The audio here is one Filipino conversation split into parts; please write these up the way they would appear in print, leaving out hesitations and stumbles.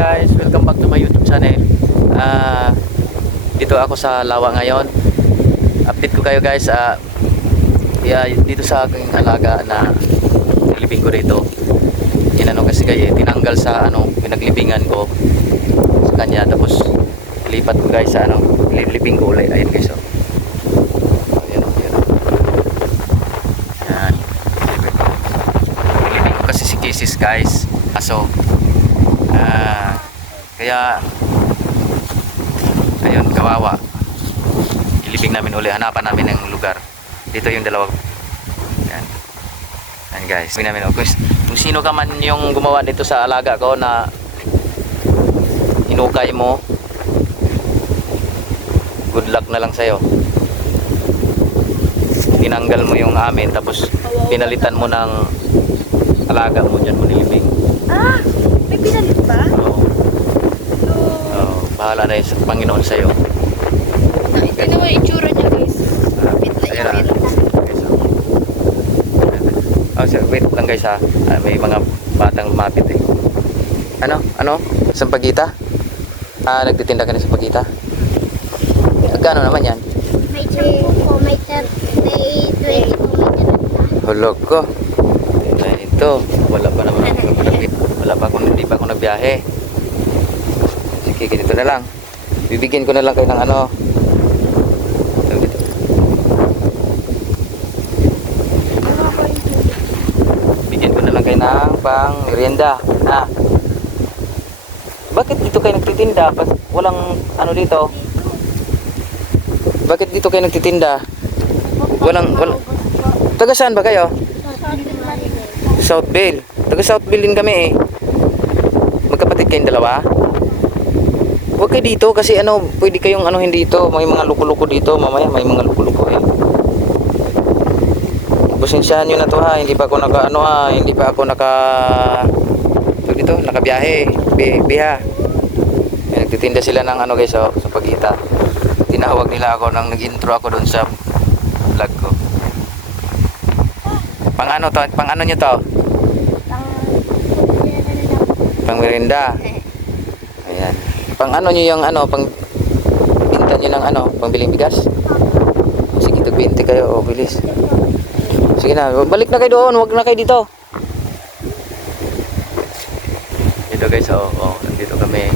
guys, welcome back to my YouTube channel. Dito ako sa Lawa ngayon. Update ko kayo guys. Dito sa aking alaga na nilibing ko dito. Inano kasi kayo, tinanggal sa pinaglibingan ko sa kanya. Tapos ilipat ko guys sa nilibing ko ulit. Ayun guys. Ayan. Nilibing ko kasi si Kisses guys. Kaya ayun, kawawa. Ilibing namin uli, hanapan namin ng lugar. Dito yung dalawa. Yan guys, namin kung sino ka man yung gumawa dito sa alaga ko na hinukay mo, good luck na lang sa'yo. Tinanggal mo yung amin, tapos pinalitan mo ng alaga mo, dyan mo nilibing. May pinalit ba? Oo. Bahala na yun sa Panginoon sa'yo. Nakita naman yung itsura niya guys. Ayan na. Wait lang guys ha. May mga batang lumapit eh. Ano? Sampagita? Nagtitinda ka na sa Sampagita? Magkano naman yan? May 10 po, may 20 po, may 30. Hulog ko. Ito. Wala pa naman ako hindi pa ako nagbiyahe. Sige, ganito na lang. Bibigyan ko na lang kayo ng Bigyan ko na lang kayo ng pang merienda. Bakit dito kayo nagtitinda? Walang dito? Bakit dito kayo nagtitinda? Walang. Taga saan ba kayo? Southville. Taga Southville din kami eh. Magkapatid kayong dalawa? Huwag kayo dito kasi pwede kayong hindi dito. May mga luko-luko dito. Mamaya may mga luko-luko eh. Pasensyahan nyo na to ha. Hindi pa ako nakabiyahe. Biha. Nagtitinda sila ng guys sa Pagita. Tinawag nila ako nang nag-intro ako doon sa vlog ko. Pang nyo to? Pang merienda. Ayan. Pang nyo yung pang binta nyo ng pang biling bigas. Sige, tag-20 kayo. Bilis. Sige na, balik na kayo doon. Huwag na kayo dito. Dito guys, nandito kami.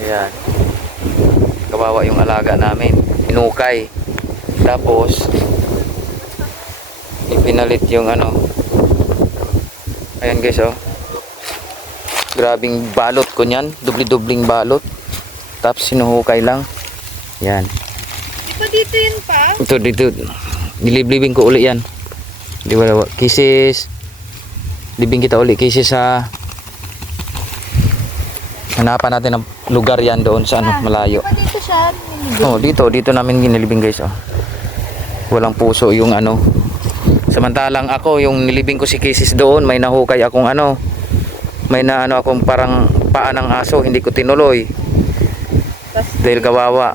Ayan. Kawawa yung alaga namin. Inukay. Tapos ipinalit yung ayan guys grabing balot ko nyan, dubli-dubling balot, tapos sinuhukay lang yan. Di ba dito yun pa? Dito niliblibing ko uli yan. Di ba Kisses, libing kita uli Kisses sa hanapan natin ng lugar yan doon sa malayo. Di ba dito siya? Dito namin ginilibing guys walang puso yung samantalang ako yung nilibing ko si Kisses doon, may nahukay akong may akong parang paa ng aso, hindi ko tinuloy dahil kawawa.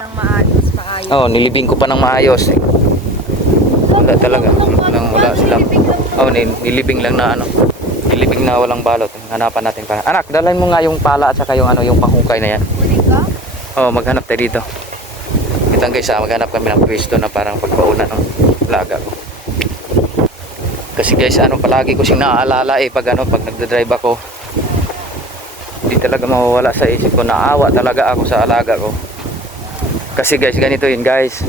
Nilibing ko pa ng maayos wala talaga wala silang nilibing lang na nilibing na walang balot. Hanapan natin pa. Anak, dalhin mo nga yung pala at saka yung panghukay na yan. Maghanap tayo dito. Ito guys maghanap kami ng pwesto na parang pagpaunan ng laga ko. Kasi guys palagi ko siyang naaalala pag nagdadrive ako. Hindi talaga mawawala sa isip ko, naawa talaga ako sa alaga ko. Kasi guys, ganito yun guys.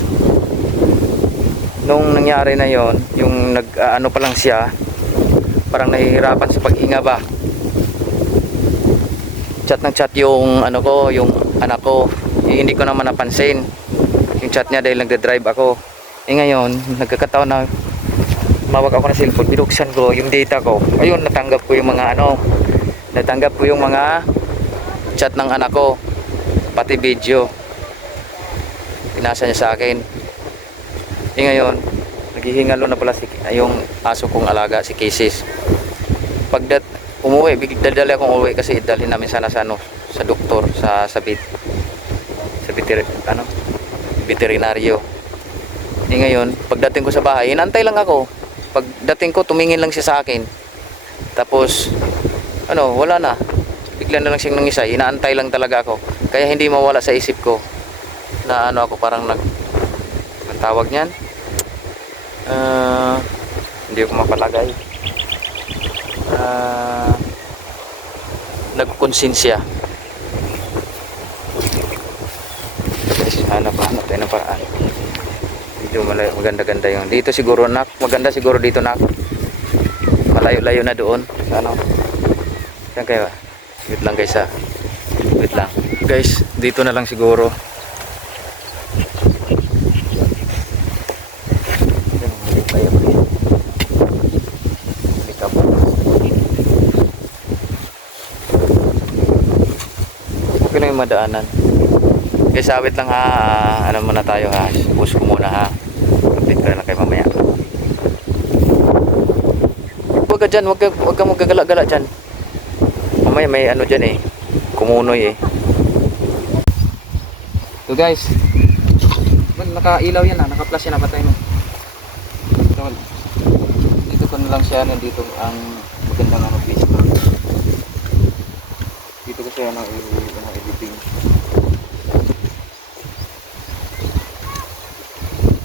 Nung nangyari na yon, yung pa lang siya, parang nahihirapan sa paghinga ba. Chat ng chat yung yung anak ko. Hindi ko naman napansin yung chat niya dahil nagdadrive ako. Ngayon, nagkakataon na mawag ako ng cellphone, binuksan ko yung data ko. Ayun, natanggap ko yung mga chat ng anak ko, pati video. Pinasa niya sa akin. Ngayon, naghihingalo na pala yung aso kong alaga, si Kisses. Umuwi, dadali akong umuwi kasi dalhin namin sana sa doktor, sa veterinaryo. Ngayon, pagdating ko sa bahay, inantay lang ako. Pagdating ko, tumingin lang siya sa akin. Tapos ano, wala na. Bigla na lang siyang nangisay. Inaantay lang talaga ako. Kaya hindi mawala sa isip ko na ano ako parang ang tawag niyan. Hindi ako mapalagay. Nagkonsensya. Hanap tayo ng paraan. Medyo maganda-ganda yun. Dito siguro nak. Maganda siguro dito nak. Malayo-layo na doon. Sa ano. Saan kayo? Wait lang guys ha. Wait lang. Guys, dito na lang siguro. Okay lang yung madaanan. Guys, awit lang ha. Ano muna tayo ha. Push ko muna ha. Update ko na lang kayo mamaya. Huwag ka dyan. Huwag ka magagala-gala dyan. Mamaya may ano dyan eh. Kumunoy eh. So guys. Nakailaw yan ha. Naka-flash yan. Napatay mo. So, dito ko na lang siya. Nandito ang magandang ano place ko. Dito ko siya ng editing.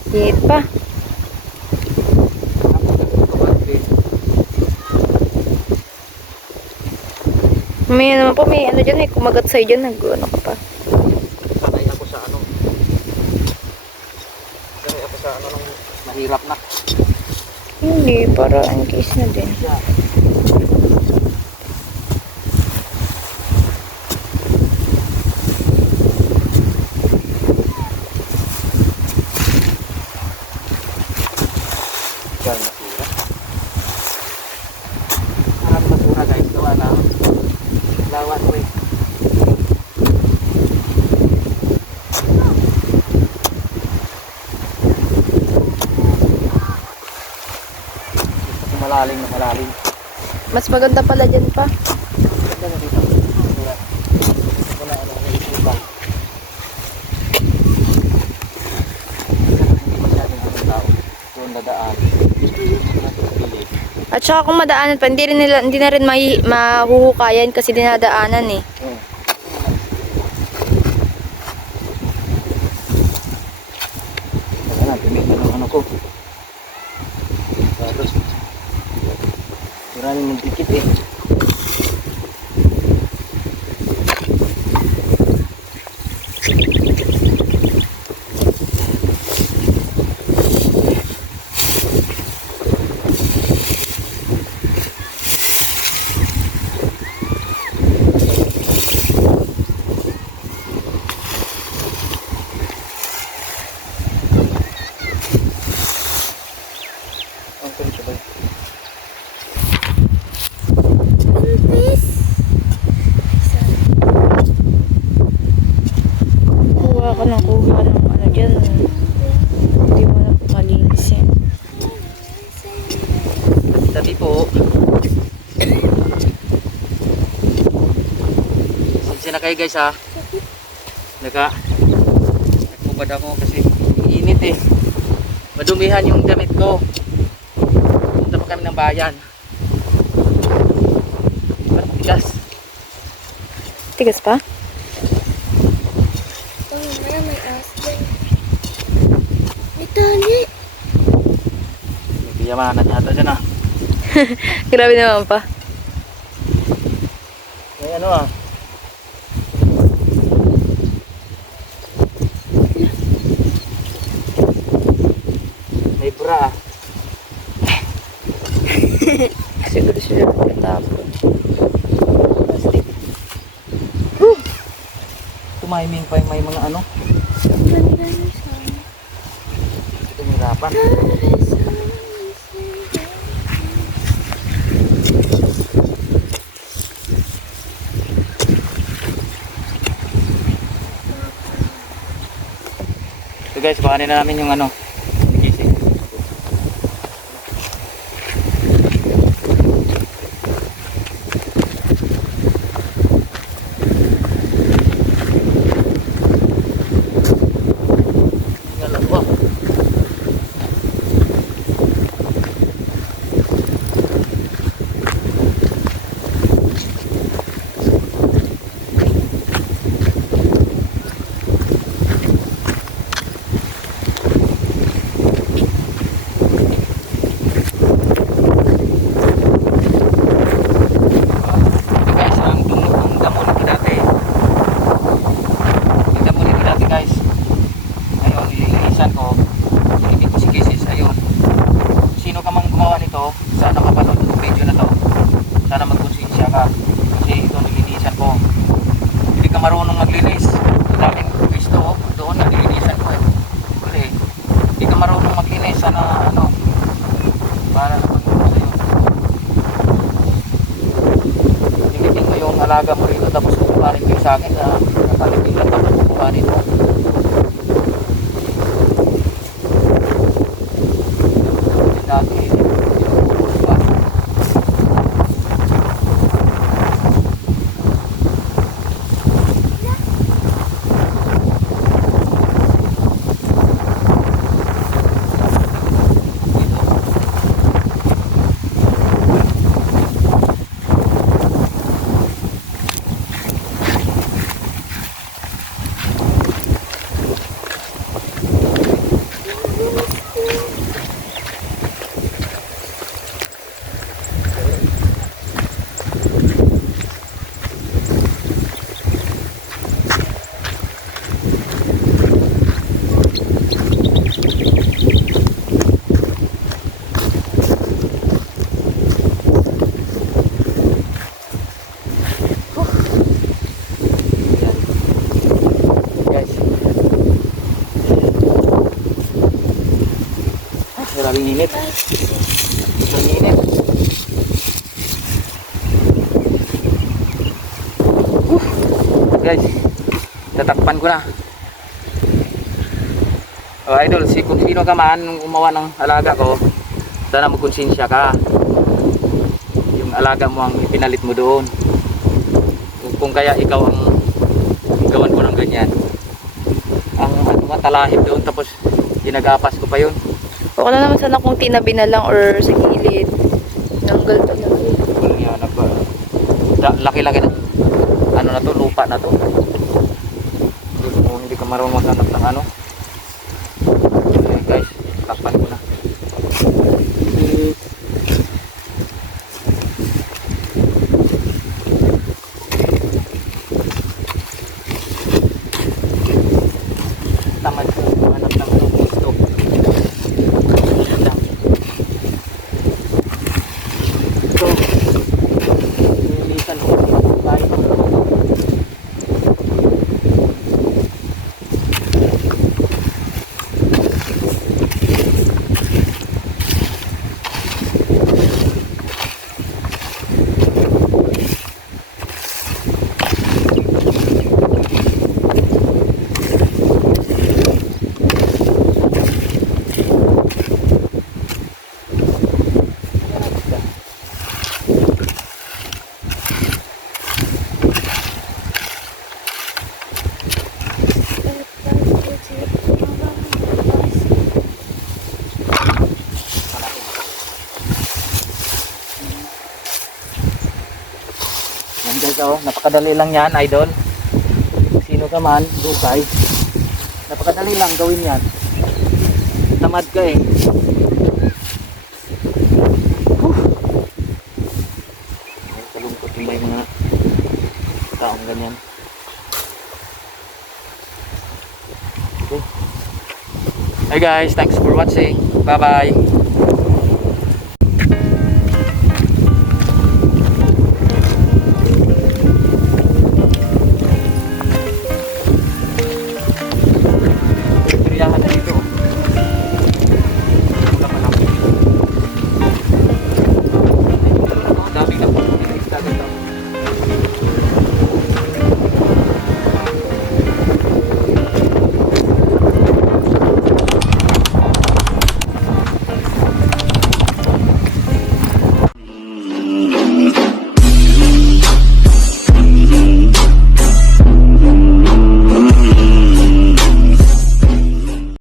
Hihit pa. May naman po, may ano dyan eh, kumagat sa'yo dyan, nag-ano ka pa. Sanay ako sa ano. Sanay ako sa ano nung mahirap na. Hindi, para in case na din. Yan, basura. Marami basura guys. Gawa na. Lawan ko eh. Malalim na malalim. Mas maganda pala dyan pa. Ganda na dito. Wala ano, naisipan. Hindi masyadong ang tao. Doon dadaan. At saka kung madaanan pa, hindi na rin mahuhukayan kasi dinadaanan eh. Wala na, tumigil ng ano ko. Tapos, maraming nagdikit eh. Kuha ka ng kuha ng ano dyan. Hindi mo na malinis yan. Tabi po. Sinsya na kayo guys ha. Nagmubad ako kasi init eh. Madumihan yung damit ko. Punta pa kami ng bayan. Parang tigas. Tigas pa? May aspen. May tali. May kiyamanan yata dyan ah. Grabe naman pa. May ano ah. May bra ah. Siguro sila tapon. Plastic. Tumiming pa yung may mga ano. Tumirapan. So guys, bakanin na namin yung ano. Gising. Dalawa. alaga mo rito tapos kukuhanin mo yung sa akin na nakalipin lang tapos kukuhanin mo. Dati, guys. Maraming init. Maraming init. Guys, tatakpan ko na. Oh, idol, kung sino ka man gumawa ng alaga ko, sana magkonsensya ka. Yung alaga mo ang ipinalit mo doon. Kung kaya ikaw ang gawan ko ng ganyan. Ang ano nga, talahib doon tapos ginagapas ko pa yun. Okay lang naman sana kung tinabi na lang or sa gilid. Nanggal talaga. Walang yan, laki-laki na. Ano na to, lupa na to. Hindi ka marunong maghanap ng ano. Okay, guys, takpan ko na. Tamad ko maghanap ng ano, gusto. So, nilisan ko tayo ng yan guys, oh, napakadali lang yan, idol. Sino ka man, dukay. Napakadali lang gawin yan. Tamad ka eh. Ay, kalungkot yung may mga taong ganyan. Okay. Hey guys, thanks for watching. Bye bye.